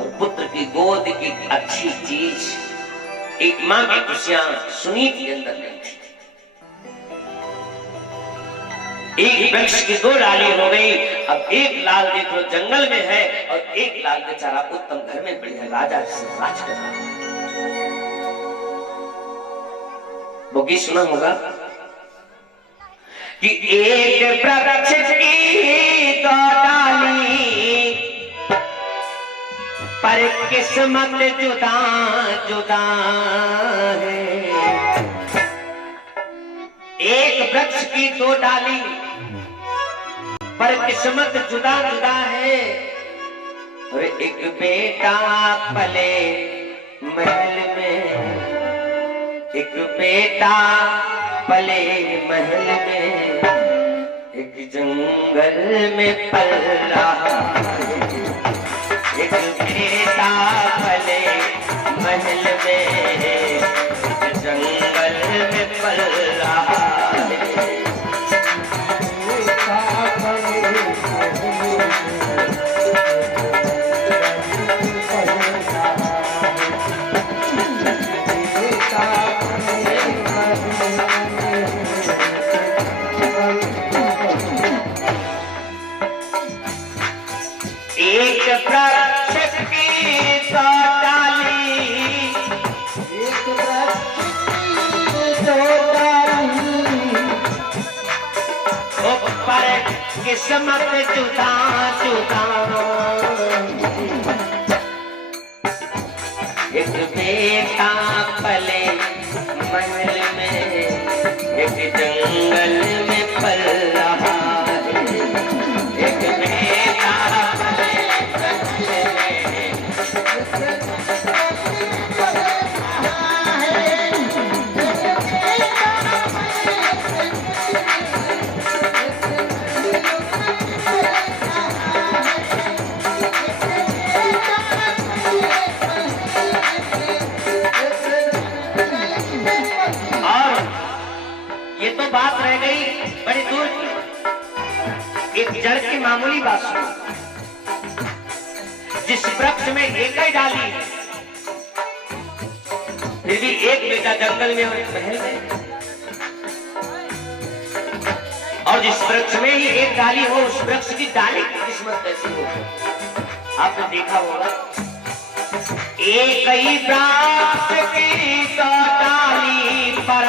और पुत्र की गोद की अच्छी चीज एक मां की खुशियां सुनीत के अंदर नहीं थी। एक वृक्ष की दो डाली हो गई। अब एक लाल देख लो जंगल में है और एक लाल बेचारा उत्तम घर में बढ़िया राजा से राज कर रहा है। वो गीत सुना होगा कि एक वृक्ष की दो डाली पर किस्मत जुदा जुदा है। एक वृक्ष की दो डाली पर किस्मत जुदा जुदा है। और एक बेटा पले महल में, एक बेटा पले महल में, एक जंगल में पल रहा है। एक बेटा पले महल में, एक जंगल में पल रहा है। एक वृक्ष की दो डाली, एक वृक्ष की दो डाली, ऊपर किस्मत जुदा जुदा। एक बेटा पले महल में, एक जंगल में पल रहा है। एक बेटा बात रह गई बड़ी दूर की। एक जड़ की मामूली बात सुनो। जिस वृक्ष में एक ही डाली फिर भी एक बेटा जंगल में और एक महल में, और जिस वृक्ष में ही एक डाली हो उस वृक्ष की डाली की किस्मत कैसी हो। आपने देखा होगा एक ही वृक्ष की दो डाली पर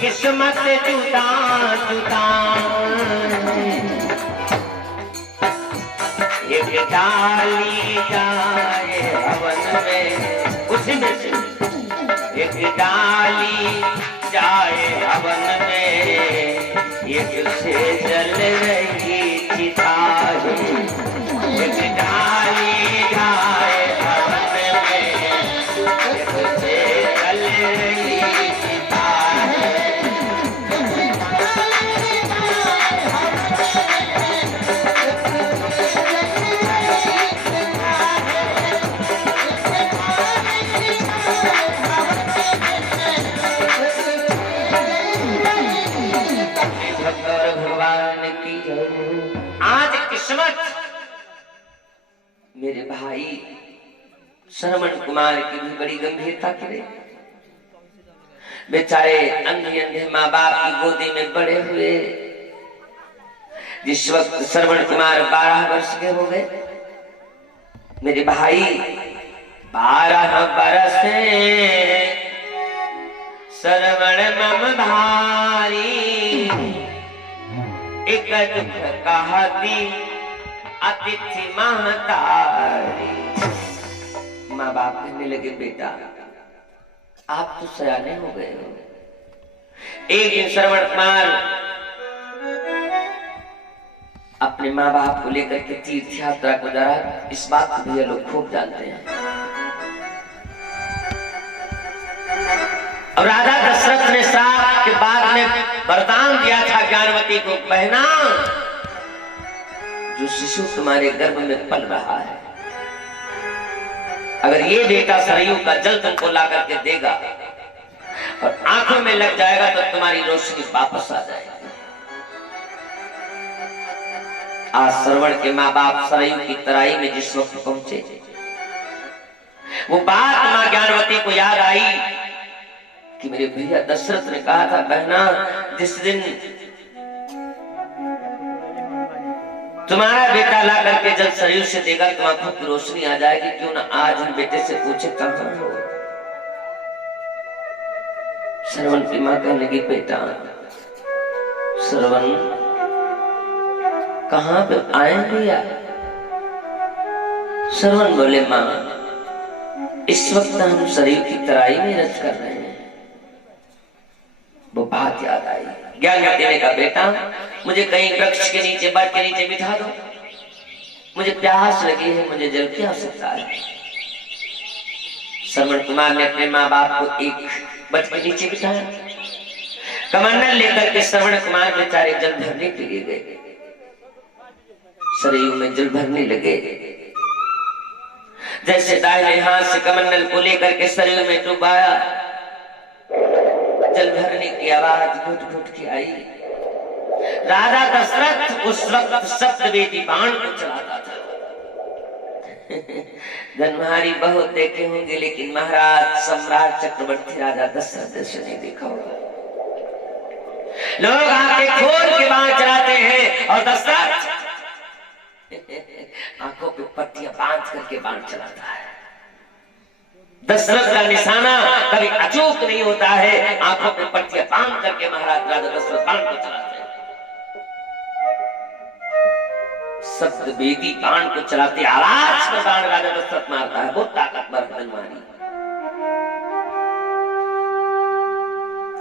किस्मत जुदा जुदा। एक डाली जाए हवन में, उसी में से एक डाली जाए हवन में, एक से जल रही चिता है। एक डाली जाए हवन में, एक से जल रही चिता है। आज किस्मत मेरे भाई श्रवण कुमार की भी बड़ी गंभीरता करे। बेचारे अंधे अंधे माँ बाप की गोदी में बड़े हुए। जिस वक्त श्रवण कुमार 12 वर्ष के हो गए, मेरे भाई 12 बरस श्रवण मम भारी, एक दुख कहती अतिथि महतारी। माँ बाप कहने लगे बेटा आप तो सयाने हो गए हो। एक दिन श्रवण कुमार अपने माँ बाप को लेकर के तीर्थ यात्रा को जा रहा है। इस बात को भैया लोग खूब जानते हैं। और राजा दशरथ ने श्राप के बाद में वरदान दिया था ज्ञानवती को, बहना जो शिशु तुम्हारे गर्भ में पल रहा है, अगर ये बेटा सरयू का जल तुमको ला करके देगा और आंखों में लग जाएगा तो तुम्हारी रोशनी वापस आ जाएगी। आज श्रवण के माँ बाप सरयू की तराई में जिस वक्त पहुंचे, वो बात माँ ज्ञानवती को याद आई कि मेरे भैया दशरथ ने कहा था, बहना जिस दिन तुम्हारा बेटा ला करके जल सरयू से देगा तो आंखों की रोशनी आ जाएगी, क्यों ना आज हम बेटे से पूछे कहां हो। श्रवण की मां कहने लगी, बेटा श्रवण कहां पे आए भैया? श्रवण बोले, मां इस वक्त हम सरयू की तराई में रच कर रहे हैं। वो बात याद आई। ज्ञान देने का, बेटा मुझे कहीं वृक्ष के नीचे, बड़ के नीचे बिठा दो, मुझे प्यास लगी है, मुझे जल की आवश्यकता है। श्रवण कुमार ने अपने माँ बाप को एक बड़ के नीचे बिठाया। कमंडल लेकर के श्रवण कुमार बेचारे जल भरने के लिए गए। सरयू में जल भरने लगे। जैसे दाहिने हाथ से कमंडल को लेकर के सरयू में डुबाया, जल भरने की आवाज घुट घुट के आई। राजा दशरथ उस वक्त सप्तवेदी बाण को चलाता था। धनवारी बहुत देखे होंगे, लेकिन महाराज सम्राट चक्रवर्ती राजा दशरथ से नहीं देखा होगा। लोग आंखें खोल के बाण चलाते हैं और दशरथ आंखों पे पट्टियां बांध करके बाण चलाता है। दशरथ का निशाना कभी अचूक नहीं होता है। आंखों पे पट्टियां बांध करके महाराज राजा दशरथ बाण को चलाते हैं। सप्तवेदी बाण को चलाते, आवाज में बाण राजा दशरथ मारता है। बहुत ताकतवर धनवारी।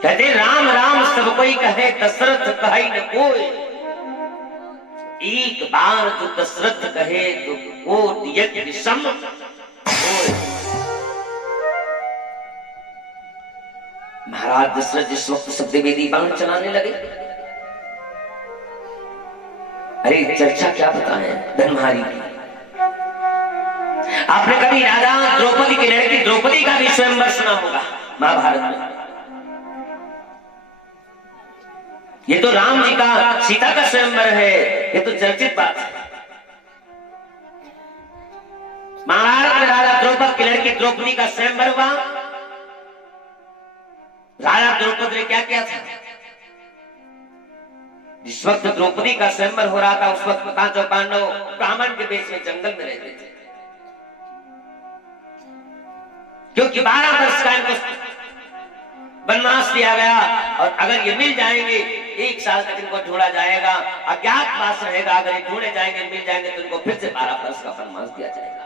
कहते राम राम सब कोई कहे, दशरथ कहे न कोई। एक बार जो दशरथ कहे तो कोट यज्ञ सम होए। महाराज दशरथ जिस वक्त सप्तवेदी बाण चलाने लगे, अरे चर्चा क्या बताएं धनवारी की। आपने कभी राजा द्रौपदी की लड़की द्रौपदी का भी स्वयंवर सुना होगा महाभारत में। ये तो राम जी का सीता का स्वयंवर है, ये तो चर्चित बात है। महाभारत में राजा द्रौपदी की लड़की द्रौपदी का स्वयंवर हुआ। राजा द्रौपदी ने क्या किया था? जिस वक्त द्रौपदी का स्वयंवर हो रहा था, उस वक्त पांचों पांडव ब्राह्मण के देश में जंगल में रहते थे, क्योंकि 12 वर्ष का इनको वनवास दिया गया। और अगर ये मिल जाएंगे, 1 साल तक इनको ढूंढा जाएगा, अज्ञातवास रहेगा। अगर ये ढूंढे जाएंगे, मिल जाएंगे, तो इनको फिर से 12 वर्ष का वनवास दिया जाएगा।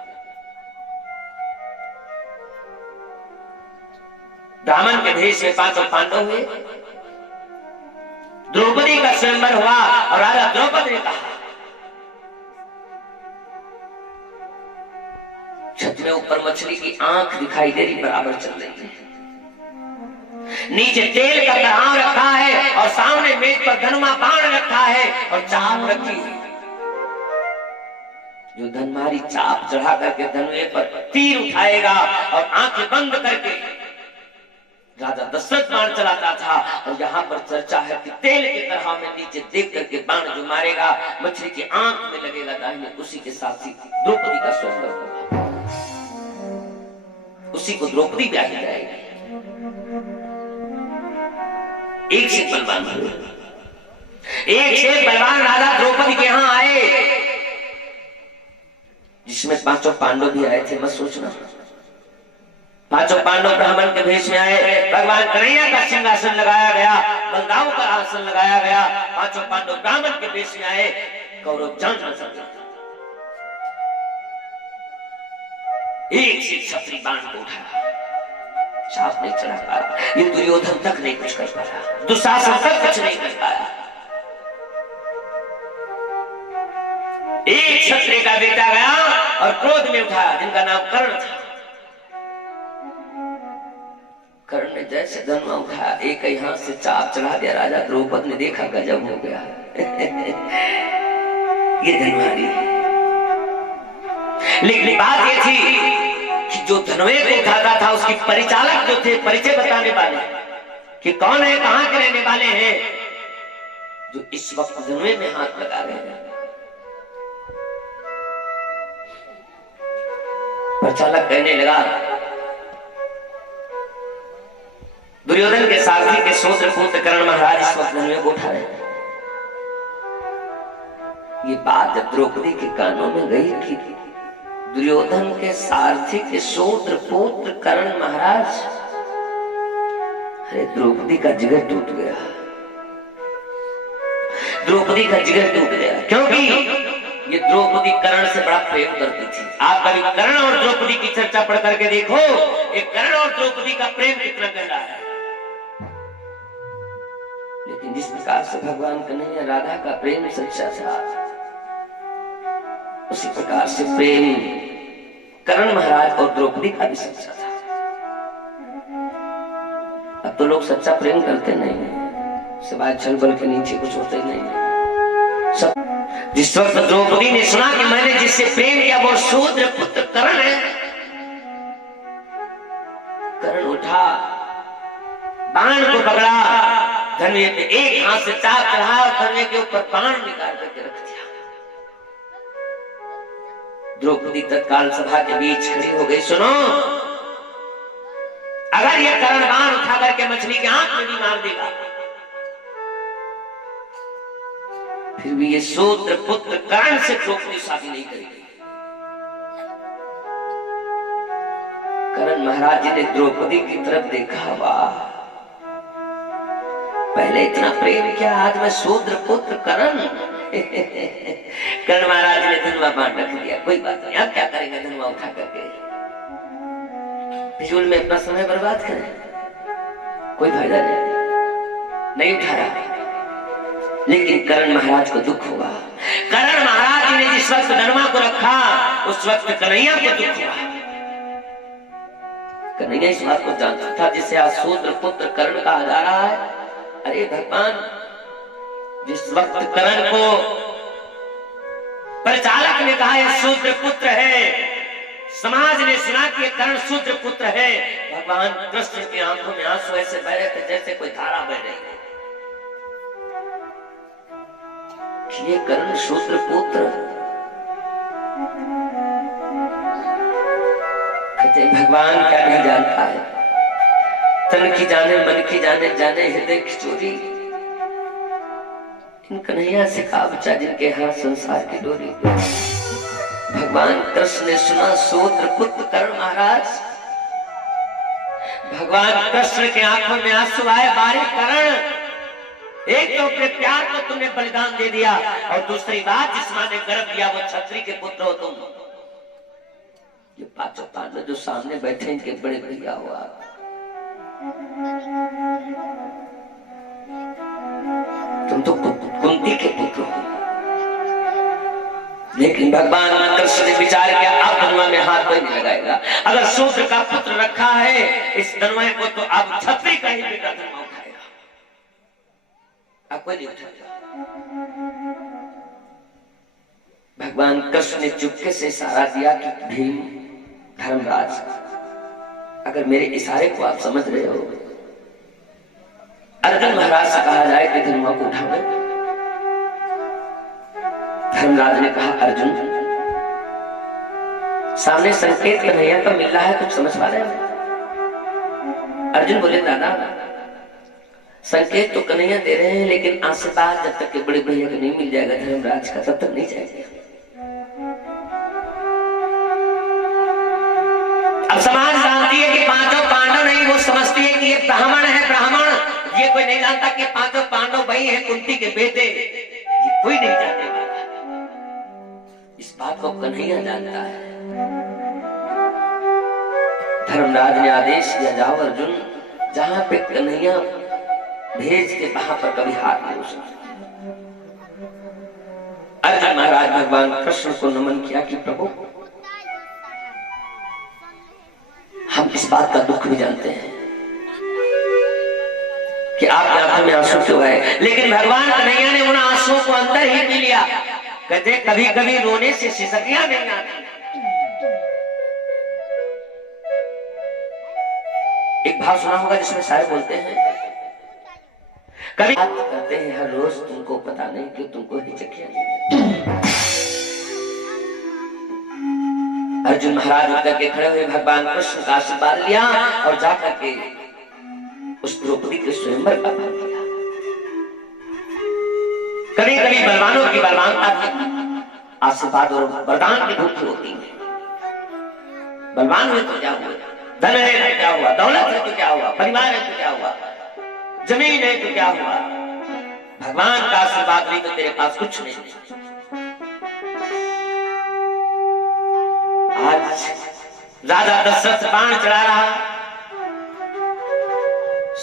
ब्राह्मण के भेष में पांचों पांडव हुए। द्रौपदी का स्वयंवर हुआ और राजा द्रौपदी ने कहा, छत में ऊपर मछली की आंख दिखाई दे रही, बराबर चल रही है। नीचे तेल का कढ़ाव रखा है और सामने मेज पर धनुमा बाण रखा है और चाप रखी है। जो धनवारी चाप चढ़ा करके धनुए पर तीर उठाएगा और आंखें बंद करके राजा दशरथ बाण चलाता था। और यहाँ पर चर्चा है कि तेल के कढ़ाव में नीचे देख करके बाण जो मारेगा, मछली की आंख में लगेगा दाहिने, उसी के साथ ही द्रौपदी का स्वयंवर होगा, उसी को द्रौपदी ब्याही जाएगी। एक से बलवान राजा द्रौपदी के यहां आए, जिसमें पांचों पांडव भी आए थे। मत सोचना, पांचों पांडव ब्राह्मण के भेष में आए। भगवान कन्हैया का सिंहासन लगाया गया, बलदाऊ का आसन लगाया गया। पांचों पांडव ब्राह्मण के भेष में आए। कौरव जान न सके, एक से छतरी बाण को उठाया, साफ नहीं चढ़ा पाया। ये दुर्योधन तक नहीं कुछ कर पाया, दुशासन तक कुछ नहीं कर पाया। एक क्षत्रिय का बेटा गया और क्रोध में उठा, जिनका नाम कर्ण था। कर्ण ने जैसे धनुआ उठाया, एक ही हाथ से चाप चढ़ा दिया। राजा द्रौपदी ने देखा, गजब हो गया। ये धनवारी है। लेकिन बात ये थी कि जो धनुए को उठाता था, उसकी परिचालक जो थे, परिचय बताने वाले कि कौन है, कहां के रहने वाले हैं, जो इस वक्त धनुए में हाथ लगा रहे हैं। प्रचालक कहने लगा, दुर्योधन के सारथी के शूद्र पुत्र कर्ण महाराज इस वक्त धनुष को उठा रहे। ये बात जब द्रौपदी के कानों में गई कि दुर्योधन के सारथी के शूद्र पुत्र कर्ण महाराज, अरे द्रौपदी का जिगर टूट गया। द्रौपदी का जिगर टूट गया, क्योंकि ये द्रौपदी कर्ण से बड़ा प्रेम करती थी। आप कभी कर्ण और द्रौपदी की चर्चा पढ़ करके देखो, एक कर्ण और द्रौपदी का प्रेम कितना गहरा है। लेकिन जिस प्रकार से भगवान कन्हैया राधा का प्रेम सच्चा था, उसी प्रकार से प्रेम कर्ण महाराज और द्रौपदी का भी सच्चा था। अब तो लोग सच्चा प्रेम करते नहीं, सिवाय छल बल के नीचे कुछ होते नहीं। सब जिस वक्त द्रौपदी ने सुना कि मैंने जिससे प्रेम किया वो शूद्र पुत्र कर्ण है, कर्ण उठा, बाण को पकड़ा, धनुष पे एक हाथ से चाक चढ़ा और धनुष के ऊपर बाण निकाल करके रख दिया। द्रौपदी तत्काल सभा के बीच खड़ी हो गई। सुनो, अगर ये कर्ण बाण उठा करके मछली के आंख में भी मार देगा, फिर भी ये शूद्र पुत्र कर्ण से द्रौपदी शादी नहीं करेगी। कर्ण महाराज जी ने द्रौपदी की तरफ देखा, वाह, पहले इतना प्रेम किया, आज मैं शूद्र पुत्र कर्ण। कर्ण महाराज ने धनुआ बांट रख दिया। कोई बात नहीं, अब क्या करेंगे धनुआ उठा करके, फिजूल में अपना समय बर्बाद करें, कोई फायदा नहीं उठाया। लेकिन कर्ण महाराज को दुख हुआ। कर्ण महाराज ने जिस वक्त धनुआ को रखा, उस वक्त कन्हैया को दुख हुआ। कन्हैया इस बात को जानता था जिसे आज शूद्र पुत्र कर्ण कहा जा रहा है। अरे भगवान, जिस वक्त कर्ण को परिचालक ने कहा यह शूद्र पुत्र है, समाज ने सुना कि यह कर्ण शूद्र पुत्र है, भगवान कृष्ण की आंखों में आंसू ऐसे बह रहे थे जैसे कोई धारा बह रही है। ये कर्ण शूद्र पुत्र, कहते भगवान क्या नहीं जानता है, तन की जाने मन की जाने, जाने हृदय की चोरी। इन कन्हैया से कहा बच्चा जिनके हाथ संसार की डोरी। भगवान कृष्ण ने सुना शूद्र पुत्र कर्ण महाराज, भगवान कृष्ण के आंखों में आंसू आए। बारे कर्ण, एक तो अपने प्यार को तुमने बलिदान दे दिया, और दूसरी बात जिस माँ ने गर्भ दिया वो छत्री के पुत्र हो तुम। ये पांचों पांडव जो सामने बैठे इनके बड़े भैया हुआ, तुम तो कुंती के पुत्र हो। लेकिन भगवान कृष्ण ने विचार किया, अब धनुआ में हाथ कोई नहीं लगाएगा। अगर शूद्र का पुत्र रखा है इस धनुआ को, तो अब छत्री का ही बेटा धनुआ उठाएगा, अब कोई नहीं उठाएगा। भगवान कृष्ण ने चुपके से इशारा दिया कि भीम, धर्मराज, अगर मेरे इशारे को आप समझ रहे हो, अर्जुन महाराज से कहा जाए कि धनुआ को उठाओ। धर्मराज ने कहा, अर्जुन, सामने संकेत कन्हैया का मिल रहा है, कुछ समझ पा रहे हो? अर्जुन बोले, दादा संकेत तो कन्हैया दे रहे हैं, लेकिन आशीर्वाद जब तक के बड़े भैया को नहीं मिल जाएगा धर्मराज का, तब तक नहीं जाएगा। अब समाज जानती है कि पांचों पांडव नहीं, वो समझती है कि ये ब्राह्मण है, ब्राह्मण। ये कोई नहीं जानता कि पांचों पांडव भाई हैं, कुंती के बेटे। ये कोई नहीं जानने वाला, इस बात को कन्हैया जानता है। धर्मराज ने आदेश दिया, जाओ अर्जुन, जहां पे कन्हैया भेज के वहां पर कभी हाथ नहीं उठा। अर्जुन महाराज भगवान कृष्ण को नमन किया कि प्रभु, हम इस बात का दुख भी जानते हैं कि आपके आंखों में आंसू क्यों है, लेकिन भगवान कन्हैया ने उन आंसुओं को अंदर ही पी लिया। कहते कभी कभी रोने से सिसकियां नहीं आती। एक भाव सुना होगा जिसमें सारे बोलते हैं, कभी बात करते हैं हर रोज, तुमको पता नहीं कि तुमको हिचकियां नहीं। अर्जुन महाराज उठ करके खड़े हुए भगवान कृष्ण का आशीर्वाद लिया और जाकर के उस द्रौपदी के स्वयंवर का भाग लिया। कभी कभी बलवानों की बलवानता की आशीर्वाद और वरदान की भूखी होती है। बलवान है तो क्या हुआ, धन है तो क्या हुआ, दौलत है तो क्या हुआ, परिवार है तो क्या हुआ, जमीन है तो क्या हुआ, भगवान का आशीर्वाद नहीं तो तेरे पास कुछ नहीं। आज राजा दशरथ बाण चला रहा,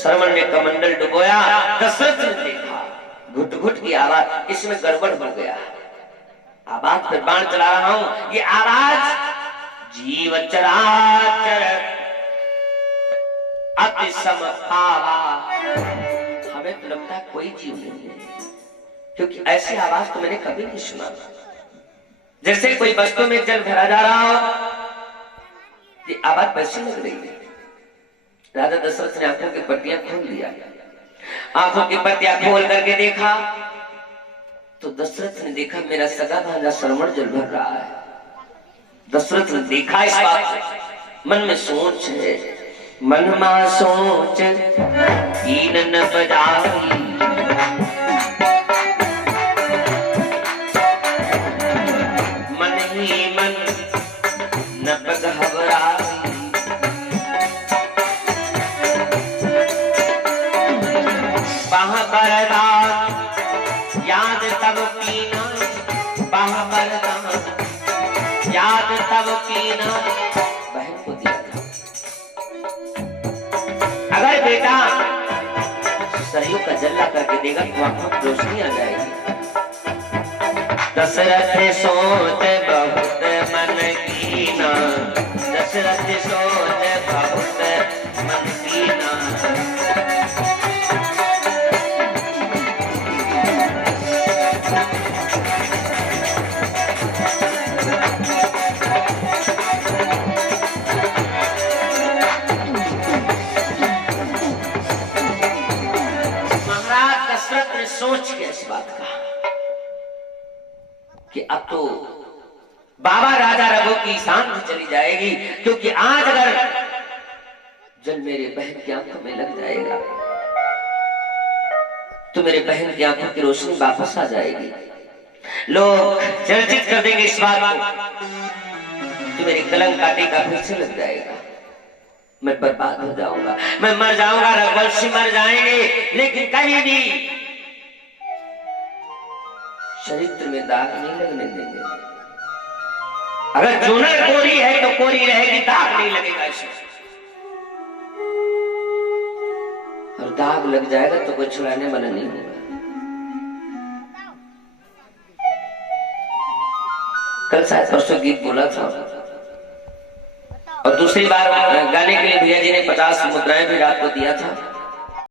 श्रवण ने कमंडल डुबोया, दशरथ ने देखा घुट घुट की आवाज, इसमें गड़बड़ हो गया। आवाज पर बाण चला रहा हूं, ये आवाज जीव चराचर अति समभावा। हमें तो लगता है कोई जीव नहीं है, क्योंकि ऐसी आवाज तो मैंने कभी नहीं सुना। जैसे कोई वस्तु में जल भरा जा रहा हो, ये आवाज वैसी लग रही है। राजा दशरथ ने आंखों की पट्टियां खोल दिया, आंखों की पट्टियां खोल करके देखा तो दशरथ ने देखा मेरा सगा भांजा श्रवण जल भर रहा है। दशरथ ने देखा इस बात को, मन में सोच है, मन में सोच कीन न बजाई, मन ही मन न घबराई, बाह बरदान याद तब कीना, बाह बरदान याद तब कीना। बहन को दिया था, अगर बेटा सरयू का जल्ला करके देगा तो आंखों में रोशनी आ जाएगी। दशरथ सोच बहुत मन कीना, दशरथ सोच बहुत मन कीना। सोच के इस बात का कि अब तो बाबा राजा रघु की शांति चली जाएगी, क्योंकि आज अगर जल मेरे बहन की आंखों में लग जाएगा तो मेरे बहन की आंखों की रोशनी वापस आ जाएगी। लोग चर्चित कर देंगे इस बात को कि मेरी कलंक काटे का फिर से लग जाएगा, मैं बर्बाद हो जाऊंगा, मैं मर जाऊंगा, रघुवंशी मर जाएंगे, लेकिन कहीं भी चरित्र में दाग नहीं लगने देंगे। अगर जोनर कोरी है तो कोरी रहेगी, दाग नहीं लगेगा इसमें। और दाग लग जाएगा तो कोई छुड़ाने वाला नहीं होगा। कल शायद परसों गीत बोला था, और दूसरी बार गाने के लिए भैया जी ने 50 मुद्राएं भी रात को दिया था।